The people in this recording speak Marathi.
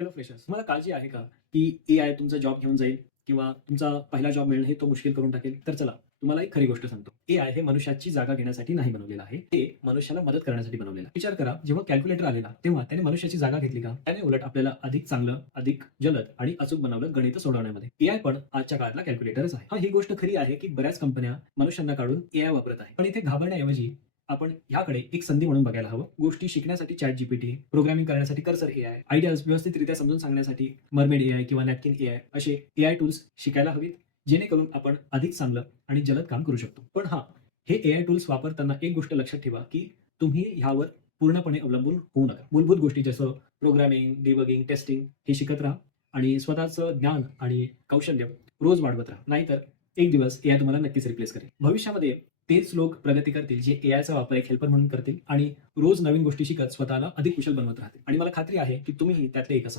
हॅलो फ्रेशर्स, तुम्हाला काळजी आहे का की एआय तुमचा जॉब घेऊन जाईल किंवा तुमचा पहिला जॉब मिळणं हे तो मुश्किल करून टाकेल? तर चला तुम्हाला एक खरी गोष्ट सांगतो. एआय हे मनुष्याची जागा घेण्यासाठी नाही बनवलेलं आहे. ते मनुष्याला मदत करण्यासाठी बनवलेलं आहे. विचार करा, जेव्हा कॅल्क्युलेटर आलेला तेव्हा त्याने मनुष्याची जागा घेतली का? त्याने उलट आपल्याला अधिक चांगलं, अधिक जलद आणि अचूक बनवलं गणित सोडवण्यामध्ये. एआय पण आजच्या काळातला कॅल्क्युलेटरच आहे. ही गोष्ट खरी आहे की बऱ्याच कंपन्या मनुष्यांना काढून एआय वापरत आहे. पण इथे घाबरण्याऐवजी आपण ह्याकडे एक संधी म्हणून बघायला हवं. गोष्टी शिकण्यासाठी चॅट जीपीटी, प्रोग्रामिंग करण्यासाठी कर्सर एआय, आयडियाज व्यवस्थितरित्या समजून सांगण्यासाठी मर्मेड एआय किंवा नॅपकिन एआय असे एआय टूल्स शिकायला हवीत, जेणेकरून आपण अधिक चांगलं आणि जलद काम करू शकतो. पण हे एआय टूल्स वापरताना एक गोष्ट लक्षात ठेवा, की तुम्ही ह्यावर पूर्णपणे अवलंबून होऊ नका. मूलभूत गोष्टी जसं प्रोग्रामिंग, डिबगिंग, टेस्टिंग हे शिकत राहा आणि स्वतःचं ज्ञान आणि कौशल्य रोज वाढवत राहा. नाहीतर एक दिवस एआय तुम्हाला नक्कीच रिप्लेस करेल. भविष्यामध्ये तेच लोक प्रगती करतील जे एआयचा वापर एक हेल्पर म्हणून करतील आणि रोज नवीन गोष्टी शिकत स्वतःला अधिक कुशल बनवत राहतील. आणि मला खात्री आहे की तुम्हीही त्यातले एक असाल.